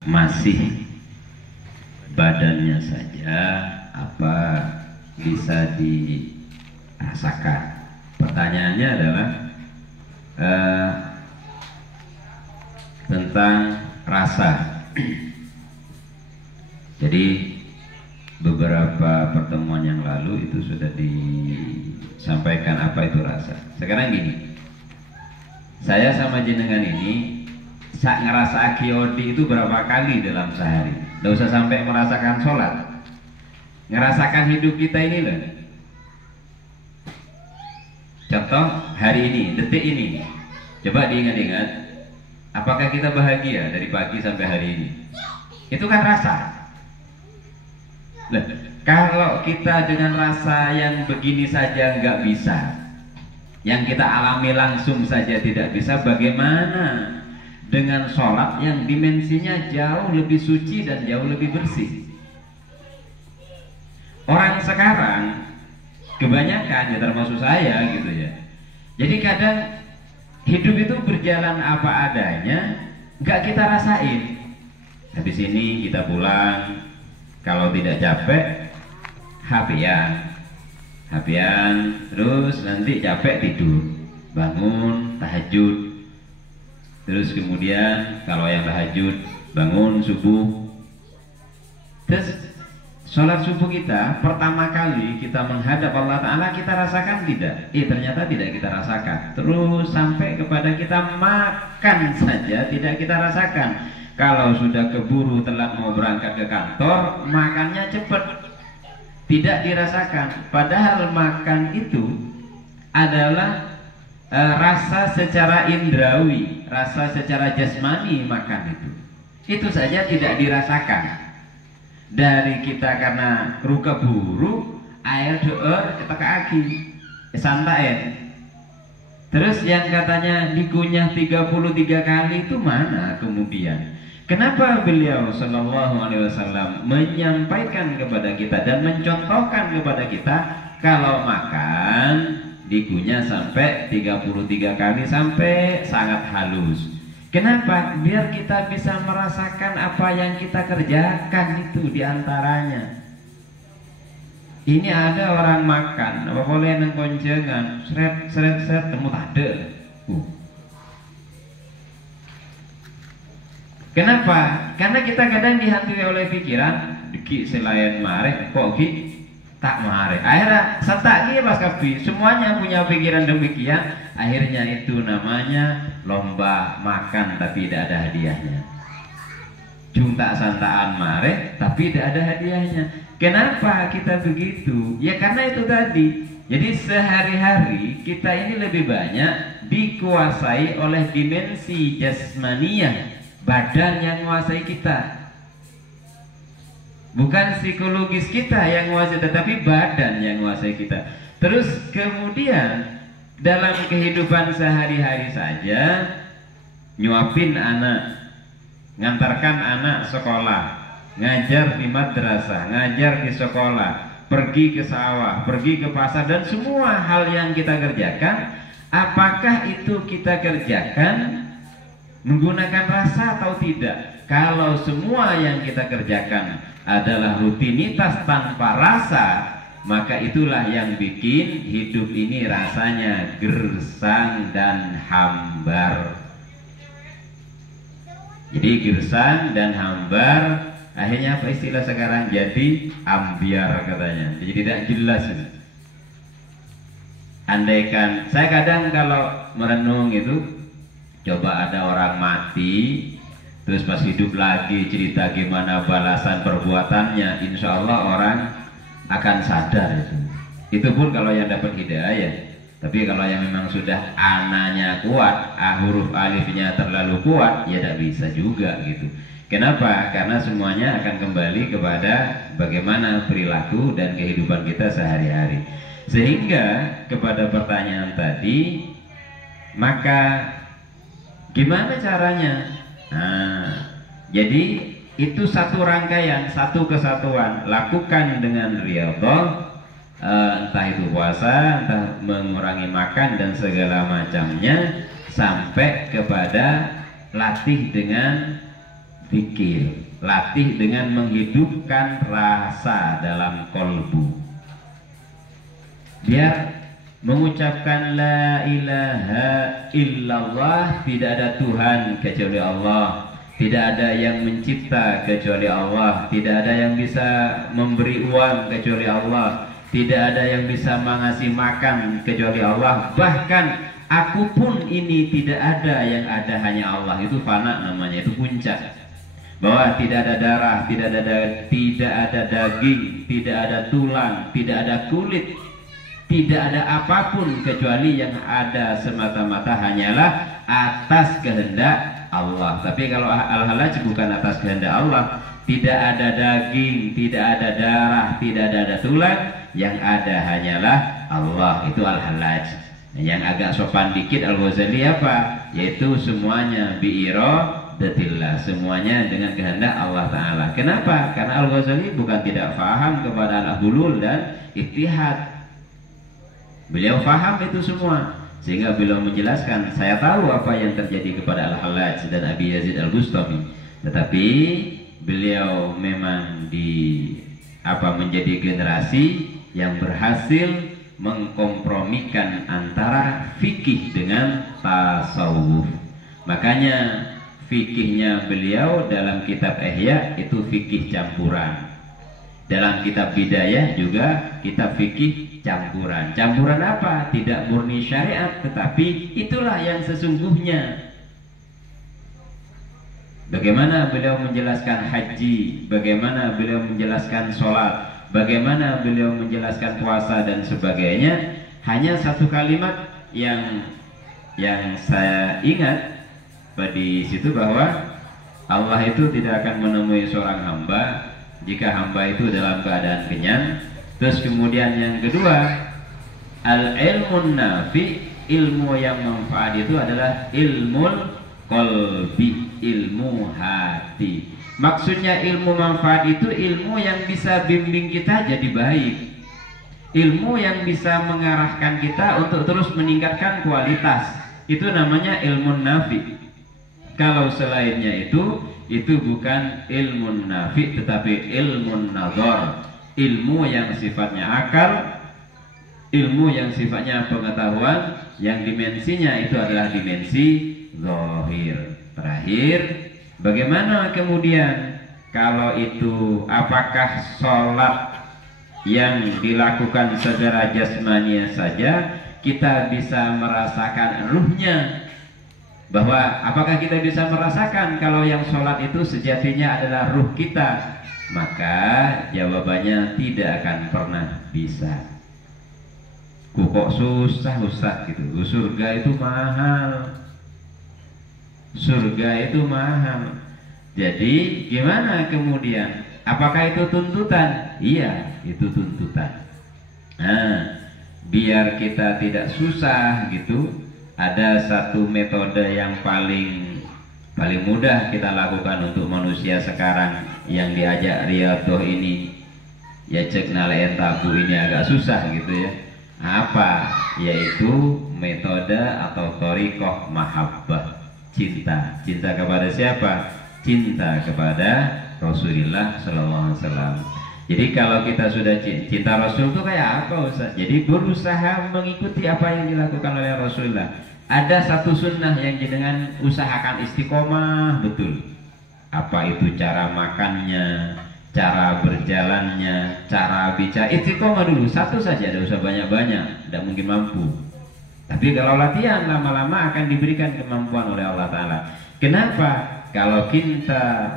masih badannya saja apa bisa dirasakan? Pertanyaannya adalah tentang rasa. Jadi beberapa pertemuan yang lalu itu sudah disampaikan apa itu rasa. Sekarang gini, saya sama jenengan ini sak ngerasa akiodi itu berapa kali dalam sehari. Tidak usah sampai merasakan sholat, ngerasakan hidup kita ini loh. Contoh hari ini, detik ini, coba diingat-ingat, apakah kita bahagia dari pagi sampai hari ini? Itu kan rasa. Nah, kalau kita dengan rasa yang begini saja nggak bisa, yang kita alami langsung saja tidak bisa, bagaimana dengan sholat yang dimensinya jauh lebih suci dan jauh lebih bersih? Orang sekarang kebanyakan, ya termasuk saya gitu ya, jadi kadang hidup itu berjalan apa adanya, nggak kita rasain. Habis ini kita pulang, kalau tidak capek HP-an, terus nanti capek tidur, bangun tahajud, terus kemudian kalau yang tahajud bangun subuh, terus sholat subuh kita pertama kali kita menghadap Allah Ta'ala, kita rasakan tidak? Ternyata tidak kita rasakan. Terus sampai kepada kita makan saja tidak kita rasakan. Kalau sudah keburu telat mau berangkat ke kantor, makannya cepat, tidak dirasakan. Padahal makan itu adalah rasa secara indrawi, rasa secara jasmani. Makan itu saja tidak dirasakan. Dari kita karena ruka buru, air doer kita kaki santai. Terus yang katanya dikunyah 33 kali itu mana kemudian? Kenapa beliau Shallallahu Alaihi Wasallam menyampaikan kepada kita dan mencontohkan kepada kita kalau makan dikunyah sampai 33 kali sampai sangat halus? Kenapa? Biar kita bisa merasakan apa yang kita kerjakan itu diantaranya. Ini ada orang makan, apa boleh neng koncengan, seret temu tade. Kenapa? Karena kita kadang dihantui oleh pikiran, deki selain marek, kok ki tak marek. Akhirnya setak ki pas kapi, semuanya punya pikiran demikian. Akhirnya itu namanya lomba makan tapi tidak ada hadiahnya. Junta santaan marek tapi tidak ada hadiahnya. Kenapa kita begitu? Ya karena itu tadi. Jadi sehari-hari kita ini lebih banyak dikuasai oleh dimensi jasmaniyah, badan yang menguasai kita. Bukan psikologis kita yang menguasai, tetapi badan yang menguasai kita. Terus kemudian dalam kehidupan sehari-hari saja, nyuapin anak, ngantarkan anak sekolah, ngajar di madrasah, ngajar di sekolah, pergi ke sawah, pergi ke pasar, dan semua hal yang kita kerjakan, apakah itu kita kerjakan menggunakan rasa atau tidak? Kalau semua yang kita kerjakan adalah rutinitas tanpa rasa, maka itulah yang bikin hidup ini rasanya gersang dan hambar. Jadi gersang dan hambar, akhirnya apa istilah sekarang? Jadi ambiar katanya. Jadi tidak jelas ini. Andaikan saya kadang kalau merenung itu, coba ada orang mati, terus pas hidup lagi cerita gimana balasan perbuatannya, insya Allah orang akan sadar itu. Itu pun kalau yang dapat hidayah. Tapi kalau yang memang sudah ananya kuat, huruf alifnya terlalu kuat, ya tidak bisa juga gitu. Kenapa? Karena semuanya akan kembali kepada bagaimana perilaku dan kehidupan kita sehari-hari. Sehingga kepada pertanyaan tadi, maka gimana caranya? Jadi itu satu rangkaian, satu kesatuan. Lakukan dengan riyadhah, entah itu puasa, entah mengurangi makan dan segala macamnya, sampai kepada latih dengan fikir. Latih dengan menghidupkan rasa dalam kolbu. Biar mengucapkan la ilaha illallah, tidak ada Tuhan kecuali Allah, tidak ada yang mencipta kecuali Allah, tidak ada yang bisa memberi uang kecuali Allah, tidak ada yang bisa mengasih makan kecuali Allah. Bahkan aku pun ini tidak ada, yang ada hanya Allah. Itu fana namanya, itu puncak. Bahwa tidak ada darah, tidak ada daging, tidak ada tulang, tidak ada kulit, tidak ada apapun kecuali yang ada semata-mata hanyalah atas kehendak Allah. Tapi kalau al-halaj bukan atas kehendak Allah, tidak ada daging, tidak ada darah, tidak ada tulang, yang ada hanyalah Allah. Itu al-halaj. Yang agak sopan dikit Al-Ghazali apa? Yaitu semuanya bi'iradatillah, semuanya dengan kehendak Allah Ta'ala. Kenapa? Karena Al-Ghazali bukan tidak faham kepada al-hulul dan ittihad. Beliau faham itu semua, sehingga beliau menjelaskan, saya tahu apa yang terjadi kepada Al-Hallaj dan Abi Yazid Al-Bustami. Tetapi beliau memang menjadi generasi yang berhasil mengkompromikan antara fikih dengan tasawuf. Makanya fikihnya beliau dalam kitab Ihya itu fikih campuran. Dalam kitab Bidayah juga kitab fikih campuran. Campuran apa? Tidak murni syariat, tetapi itulah yang sesungguhnya. Bagaimana beliau menjelaskan haji, bagaimana beliau menjelaskan sholat, bagaimana beliau menjelaskan puasa dan sebagainya. Hanya satu kalimat yang saya ingat di situ, bahwa Allah itu tidak akan menemui seorang hamba jika hamba itu dalam keadaan kenyang. Terus kemudian yang kedua, al-ilmun nafi, ilmu yang manfaat itu adalah ilmu qalbi, ilmu hati. Maksudnya ilmu manfaat itu ilmu yang bisa bimbing kita jadi baik, ilmu yang bisa mengarahkan kita untuk terus meningkatkan kualitas. Itu namanya ilmu nafi. Kalau selainnya itu bukan ilmu nafi, tetapi ilmu nazar, ilmu yang sifatnya akal, ilmu yang sifatnya pengetahuan, yang dimensinya itu adalah dimensi zahir. Terakhir, bagaimana kemudian kalau itu, apakah sholat yang dilakukan secara jasmania saja kita bisa merasakan ruhnya? Bahwa apakah kita bisa merasakan kalau yang sholat itu sejatinya adalah ruh kita? Maka jawabannya tidak akan pernah bisa. Kok susah Ustaz gitu. Surga itu mahal. Surga itu mahal. Jadi gimana kemudian? Apakah itu tuntutan? Iya, itu tuntutan. Nah, biar kita tidak susah gitu, ada satu metode yang paling mudah kita lakukan untuk manusia sekarang yang diajak Riyadhah ini. Ya cek nalayan tabu ini agak susah gitu ya. Apa? Yaitu metode atau thariqah mahabbah, cinta. Cinta kepada siapa? Cinta kepada Rasulullah Sallallahu Alaihi Wasallam. Jadi kalau kita sudah cinta Rasul itu kayak apa Ustaz? Jadi berusaha mengikuti apa yang dilakukan oleh Rasulullah. Ada satu sunnah yang dengan usahakan istiqomah betul. Apa itu cara makannya, cara berjalannya, cara bicara. Istiqomah dulu, satu saja, tidak usah banyak-banyak, tidak mungkin mampu. Tapi kalau latihan lama-lama akan diberikan kemampuan oleh Allah Ta'ala. Kenapa? Kalau cinta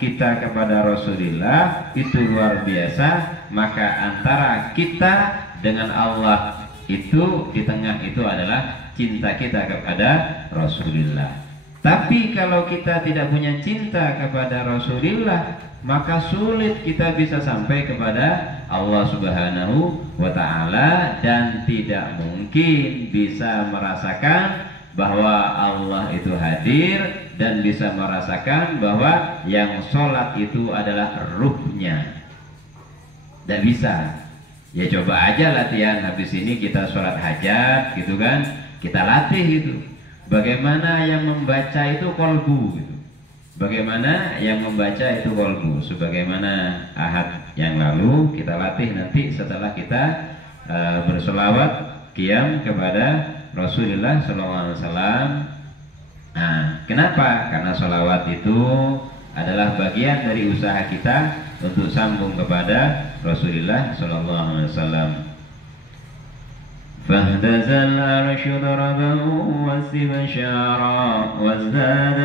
kita kepada Rasulullah itu luar biasa, maka antara kita dengan Allah itu di tengah itu adalah cinta kita kepada Rasulullah. Tapi kalau kita tidak punya cinta kepada Rasulullah, maka sulit kita bisa sampai kepada Allah Subhanahu wa Ta'ala, dan tidak mungkin bisa merasakan bahwa Allah itu hadir, dan bisa merasakan bahwa yang sholat itu adalah ruhnya. Tidak bisa. Ya coba aja latihan, habis ini kita sholat hajat gitu kan, kita latih itu. Bagaimana yang membaca itu kolbu gitu. Bagaimana yang membaca itu kolbu, sebagaimana ahad yang lalu kita latih nanti setelah kita bersolawat qiyam kepada Rasulullah SAW. Nah, kenapa? Karena solawat itu adalah bagian dari usaha kita untuk sambung kepada Rasulullah SAW. فاهتز العرش ضربا واستبشارا وازداد